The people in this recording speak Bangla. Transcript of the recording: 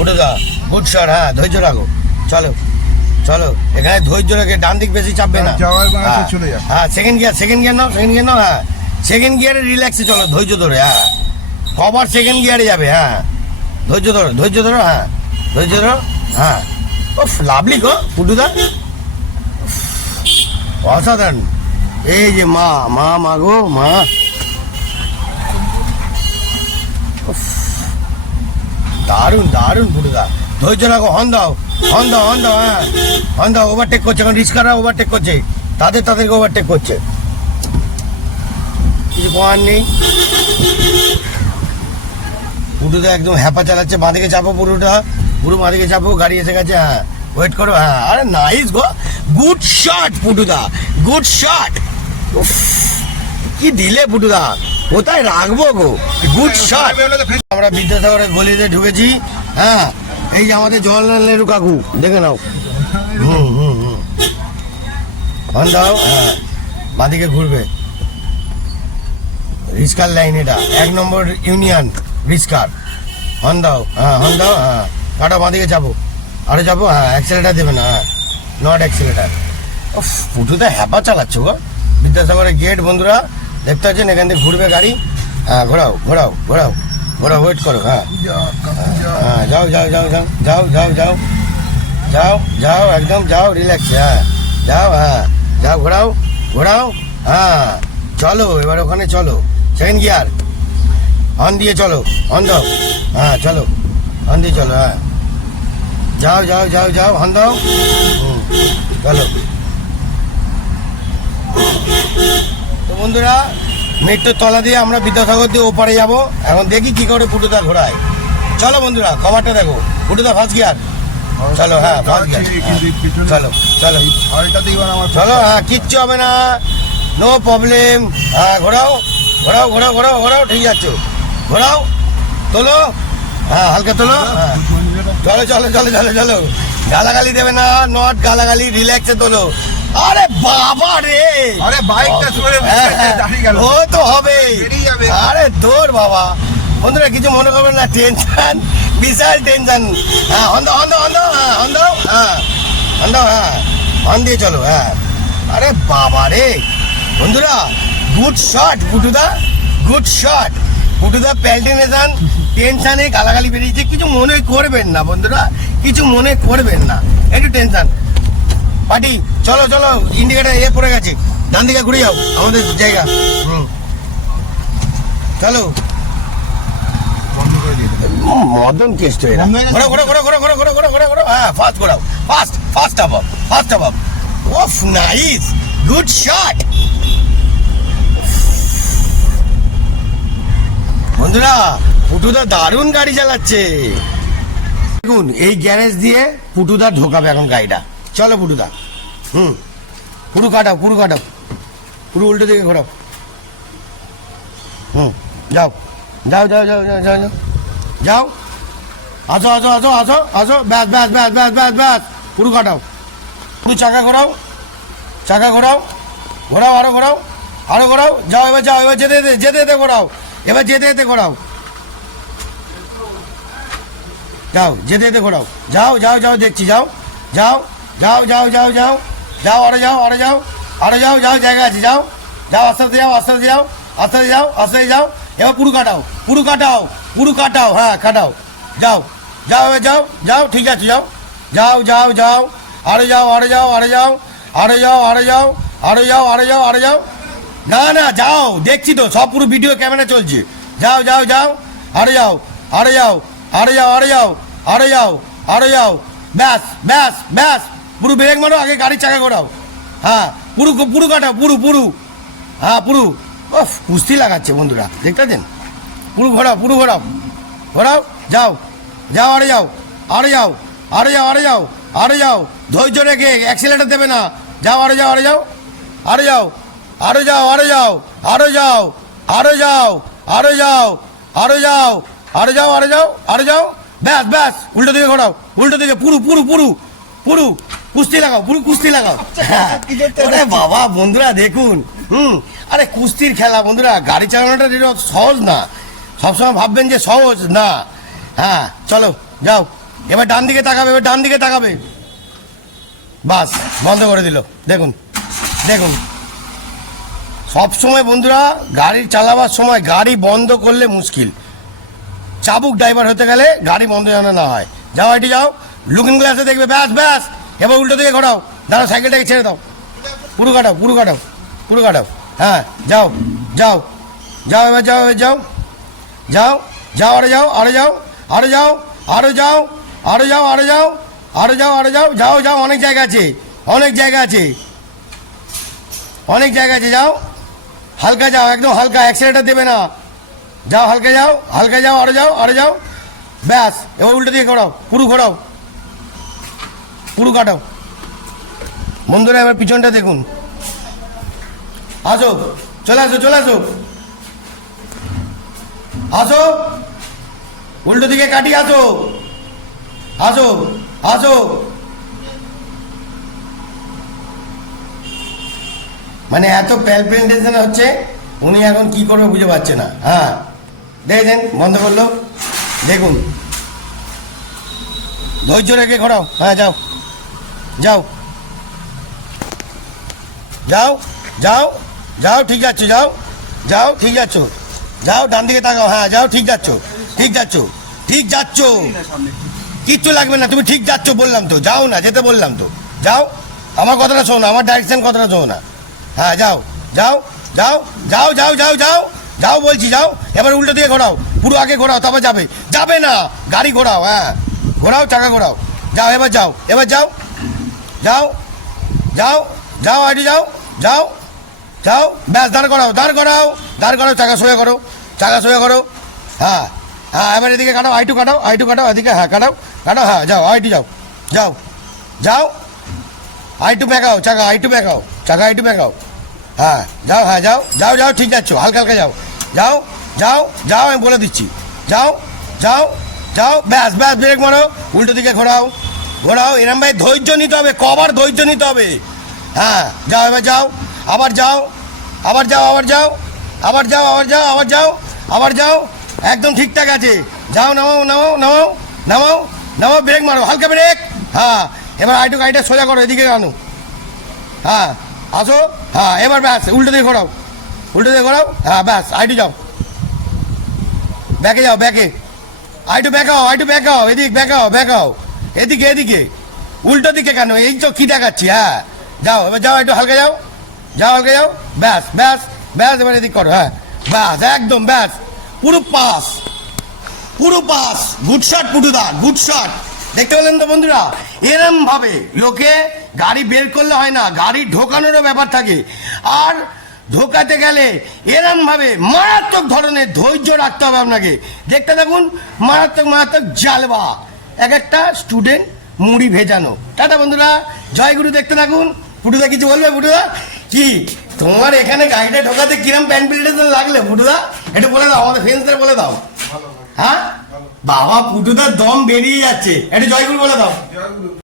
উঠে দাও গুড শট হ্যাঁ ধৈর্য রাখো। চলো চলো। এখানে ধৈর্য রেখে ডান দিক বেশি চাপবে না। হ্যাঁ। হ্যাঁ সেকেন্ড গিয়ার সেকেন্ড গিয়ার নাও সেকেন্ড গিয়ার নাও হ্যাঁ। সেকেন্ড গিয়ারে রিল্যাক্সে চলো ধৈর্য ধরে হ্যাঁ। কবার সেকেন্ড গিয়ারে যাবে হ্যাঁ। ধৈর্য ধরো ধৈর্য ধরো হ্যাঁ। ধৈর্য ধরো হ্যাঁ। ও লাভলি গো পুটুদা অসাধারণ। এই যে মা মা মা গো মা। দারুণ দারুণ পুটুদা ধৈর্য রাখো, হন দাও হন দাও হন দাও হ্যাঁ। হন দাও ওভারটেক করছে এখন রিক্সারা ওভারটেক করছে? তাদের, তাদেরকে ওভারটেক করছে। কিছু করার নেই। একদম হ্যাপা চালাচ্ছে, বাঁদিকে চাপো পুরোটা পুরো বাঁদিকে চাপো, গাড়ি এসে গেছে হ্যাঁ। ওয়েট করো হ্যাঁ। আরে নাইস গো। গুড শট পুটুদা গুড শট কি দিলে পুটুদা কোথায় রাখব গো? গুড শট বিদ্যাসাগরের গলিতে ঢুকেছি হ্যাঁ? এই যে আমাদের জওয়াহরলাল নেহরু কাকু, দেখে নাও। হুম হুম হুম। দাও হ্যাঁ। ঘুরবে। রিস্কার লাইন এটা। এক নম্বর ইউনিয়ন, রিস্কার। হন দাও হ্যাঁ হন দাও হ্যাঁ। কাটা বাঁদিকে যাব। আরে যাব? হ্যাঁ অ্যাক্সিলেটার দেবে না হ্যাঁ। নট অ্যাক্সিলেটার ও পুটুতে হ্যাপা চালাচ্ছ গো। বিদ্যাসাগরের গেট বন্ধুরা, দেখতে পাচ্ছেন? এখান থেকে ঘুরবে গাড়ি। হ্যাঁ ঘোরাও ঘোরাও ঘোরাও। ঘোরাও ওয়েট করো হ্যাঁ। হ্যাঁ যাও যাও যাও যাও যাও যাও যাও। যাও যাও একদম যাও রিল্যাক্স হ্যাঁ। যাও হ্যাঁ যাও ঘোরাও ঘোরাও হ্যাঁ। চলো এবার ওখানে চলো। সেকেন্ড গিয়ার অন দিয়ে চলো অন দাও। হ্যাঁ চলো। অন দিয়ে চলো হ্যাঁ। যাও যাও যাও যাও অন দাও। হুম, চলো। তো বন্ধুরা মেট্রোর তলা দিয়ে আমরা বিদ্যাসাগর দিয়ে ওপারে যাব। এখন দেখি কি করে ফুটুদা ঘোরায় চলো বন্ধুরা কভারটা দেখো। ফুটুদা ফার্স্ট গিয়ার। চলো হ্যাঁ চলো চলো। চলো হ্যাঁ কিচ্ছু হবে না। নো প্রবলেম হ্যাঁ ঘোরাও ঘোরাও ঘোরাও ঘোরাও ঘোরাও ঠিক যাচ্ছ ঘোরাও তোলো। হ্যাঁ হালকা তোলো। হ্যাঁ। চলো চলো চলো চলো চলো। গালাগালি দেবে না নট গালাগালি রিল্যাক্সে তোলো। আরে বাবা রে। আরে বাইকটা সরে হ্যাঁ, হ্যাঁ, দাঁড়িয়ে গেল। ও তো হবে। আরে তোর বাবা। বন্ধুরা কিছু মনে করবেন না টেনশন বিশাল টেনশন হ্যাঁ অন্ধ অন্ধ অন্ধ হ্যাঁ অন্ধ হ্যাঁ। অন্ধ হ্যাঁ অন দিয়ে চলো হ্যাঁ। আরে বাবা রে। বন্ধুরা গুড শট পুটুদা গুড শট পুটুদা প্যাল্টিনেশন টেনশনে গালাগালি বেরিয়েছে। কিছু মনে করবেন না বন্ধুরা। কিছু মনে করবেন না। একটু টেনশন পার্টি চলো চলো ইন্ডিকেটার এ পড়ে গেছে। ডান দিকে ঘুরে যাও আমাদের জায়গা। হুম। চলো। মদন কেষ্ট এরা। গেছে? ঘোরো ঘোরো ঘোরো ঘোরো ঘোরো ঘোরো ঘোরো ঘোরো হ্যাঁ ফাস্ট ঘোরাও। Fast fast up fast up ওফ নাইস গুড শট বন্ধুরা পুটুদা দারুণ গাড়ি চালাচ্ছে। দেখুন এই গ্যারেজ দিয়ে পুটুদা ঢোকাবে এখন গাড়িটা। চলো পুটুদা হুম। পুরু কাটাও পুরু কাটাও। পুরো উল্টো দিকে ঘোরাও। হুম, যাও। যাও যাও যাও যাও যাও যাও। যাও। আসো আসো আসো আসো আসো। ব্যাস ব্যাস ব্যাস ব্যাস ব্যাস ব্যাস। পুরু কাটাও। পুরো চাকা ঘোরাও। চাকা ঘোরাও। ঘোরাও, আরও ঘোরাও। আরও ঘোরাও। যাও, এবার যাও, এবার যেতে যেতে যেতে যেতে ঘোরাও। এবার যেতে যেতে ঘোরাও। যাও, যেতে যেতে ঘোরাও। যাও যাও যাও, দেখছি, যাও। যাও। যাও যাও যাও যাও যাও আরে যাও আরে যাও আরে যাও যাও জায়গা আছে যাও যাও আস্তে আস্তে যাও আস্তে আস্তে যাও আস্তে আস্তে যাও আস্তে আস্তে যাও এবার পুরো কাটাও পুরো কাটাও পুরো কাটাও হ্যাঁ কাটাও যাও যাও যাও যাও ঠিক আছে যাও যাও যাও যাও আরে যাও আরে যাও আরে যাও আরে যাও আরে যাও আরে যাও আরে যাও আরে যাও না না যাও দেখছি তো সব পুরো ভিডিও ক্যামেরা চলছে যাও যাও যাও আরে যাও আরে যাও আরে যাও আরে যাও আরে যাও আরে যাও ব্যাস ব্যাস ব্যাস পুরো ব্রেক মারো আগে গাড়ির চাকা ঘোরাও হ্যাঁ পুরু পুরু কাটাও পুরু পুরু হ্যাঁ পুরু ওফ কুস্তি লাগাচ্ছে বন্ধুরা দেখতে পাচ্ছেন পুরো ঘোরাও পুরু ঘোরাও ঘোরাও যাও যাও আরে যাও আরে যাও আরে যাও আরে যাও আরে যাও ধৈর্য রেখে অ্যাক্সিলেটার দেবে না যাও আরে যাও আরে যাও আরে যাও আরে যাও আরে যাও আরে যাও আরে যাও আরে যাও আরে যাও আরে যাও আরে যাও আরে যাও ব্যাস ব্যাস উল্টো দিকে ঘোরাও উল্টো দিকে পুরু পুরু পুরু পুরো কুস্তি লাগাও পুরো কুস্তি লাগাও। হ্যাঁ। আরে বাবা বন্ধুরা দেখুন হুম আরে কুস্তির খেলা বন্ধুরা গাড়ি চালানোটা সহজ না সবসময় ভাববেন যে সহজ না। হ্যাঁ চলো যাও এবার ডান দিকে তাকাবে এবার ডান দিকে তাকাবে। বাস বন্ধ করে দিল দেখুন দেখুন। সব সময় বন্ধুরা গাড়ি চালাবার সময় গাড়ি বন্ধ করলে মুশকিল। চাবুক ড্রাইভার হতে গেলে গাড়ি বন্ধ যেন না হয়। যাও এটি যাও লুকিং গ্লাসে দেখবে ব্যাস ব্যাস। এবার উল্টো দিকে ঘোরাও দাঁড়া সাইকেলটাকে ছেড়ে দাও পুরো কাটাও পুরো কাটাও পুরো কাটাও হ্যাঁ যাও যাও যাও এবার যাও এবার যাও যাও যাও আরে যাও আরে যাও আরে যাও আরও যাও আরও যাও আরও যাও আরও যাও আরও যাও যাও যাও অনেক জায়গা আছে অনেক জায়গা আছে অনেক জায়গা আছে যাও হালকা যাও একদম হালকা অ্যাক্সিডেন্টটা দেবে না যাও হালকা যাও হালকা যাও আরও যাও আরও যাও ব্যাস এবার উল্টো দিকে ঘোরাও পুরো ঘোরাও পুরো কাটাও। বন্ধুরা, এবার পিছনটা দেখুন। আসো, চলে আসো চলে আসো। আসো, উল্টো দিকে কাটি আসো। আসো আসো। মানে এত প্যালপিটেশন হচ্ছে, উনি এখন কি করবে বুঝে পাচ্ছে না। হ্যাঁ দেখেছেন? বন্ধ করল। দেখুন। ধৈর্য রেখে ঘোরাও। হ্যাঁ যাও। যাও। যাও যাও যাও, ঠিক যাচ্ছ, যাও যাও, ঠিক যাচ্ছ। যাও, ডান দিকে তাকাও হ্যাঁ যাও, ঠিক যাচ্ছ ঠিক যাচ্ছ ঠিক যাচ্ছ। কিচ্ছু লাগবে না, তুমি ঠিক যাচ্ছ বললাম তো, যাও না, যেতে বললাম তো। যাও, আমার কথাটা শোনো আমার ডাইরেকশন কথাটা শোনো না। হ্যাঁ যাও যাও যাও যাও যাও যাও যাও যাও বলছি, যাও, এবার উল্টো দিকে ঘোরাও, পুরো আগে ঘোরাও, তারপর যাবে। যাবে না, গাড়ি ঘোরাও হ্যাঁ ঘোরাও, চাকা ঘোরাও। যাও, এবার যাও এবার যাও যাও যাও যাও আইডি যাও যাও যাও ব্যাস দাঁড় করাও দাঁড় করাও দাঁড় করাও চাকা সোয়া করো চাকা সোয়া করো হ্যাঁ হ্যাঁ এবার এদিকে কাটাও আইটু কাটাও আইটু কাটাও এদিকে হ্যাঁ কাটাও কাটাও হ্যাঁ যাও আইটু যাও যাও যাও আইটু বেঁকাও চাকা আইটু বেঁকাও চাকা আইটু বেঁকাও হ্যাঁ যাও হ্যাঁ যাও যাও যাও ঠিক যাচ্ছ হালকা হালকা যাও যাও যাও যাও আমি বলে দিচ্ছি যাও যাও যাও ব্যাস ব্যাস ব্রেক মারো উল্টো দিকে ঘোরাও ঘোরাও এরম ভাই ধৈর্য নিতে হবে, কবার ধৈর্য নিতে হবে। হ্যাঁ যাও, এবার যাও, আবার যাও আবার যাও আবার যাও আবার যাও আবার যাও আবার যাও আবার যাও, একদম ঠিকঠাক আছে। যাও, নামাও নামাও নামাও নামাও নামাও ব্রেক মারো, হালকা ব্রেক হ্যাঁ এবার আইটু গাড়িটা সোজা করো, এদিকে আনো। হ্যাঁ আসো হ্যাঁ এবার ব্যাস, উল্টো দিকে ঘোরাও, উল্টো দিয়ে ঘোরাও হ্যাঁ ব্যাস আইটু যাও। ব্যাকে যাও, ব্যাকে। আইটু ব্যাকাও আইটু ব্যাকাও এদিক ব্যাকাও ব্যাকাও এদিকে এদিকে। উল্টো দিকে কেন? এই তো কি দেখাচ্ছি হ্যাঁ? যাও, এবার যাও, একটু হালকা যাও। যাও, হালকা যাও। ব্যাস ব্যাস ব্যাস, এবার এদিক করো হ্যাঁ। ব্যাস, একদম, ব্যাস। পুরো পাস। পুরো পাস। গুড শট, পুটুদা, গুড শট। দেখতে পেলেন তো বন্ধুরা? এরম ভাবে লোকে গাড়ি বের করলে হয় না, গাড়ি ঢোকানোরও ব্যাপার থাকে। আর ঢোকাতে গেলে এরম ভাবে মারাত্মক ধরনের ধৈর্য রাখতে হবে আপনাকে। দেখতে দেখুন মারাত্মক মারাত্মক জালবা এক একটা স্টুডেন্ট মুড়ি ভেজানো। টাটা বন্ধুরা জয়গুরু দেখতে থাকুন। পুটুদা কিছু বলবে পুটুদা কি? তোমার এখানে গাড়িটা ঢোকাতে কিরম প্যান্ট লাগলে পুটুদা এটা বলে দাও আমাদের ফ্রেন্ডসদের বলে দাও। হ্যাঁ? বাবা পুটুদার দম বেরিয়ে যাচ্ছে। এটা জয়গুরু বলে দাও।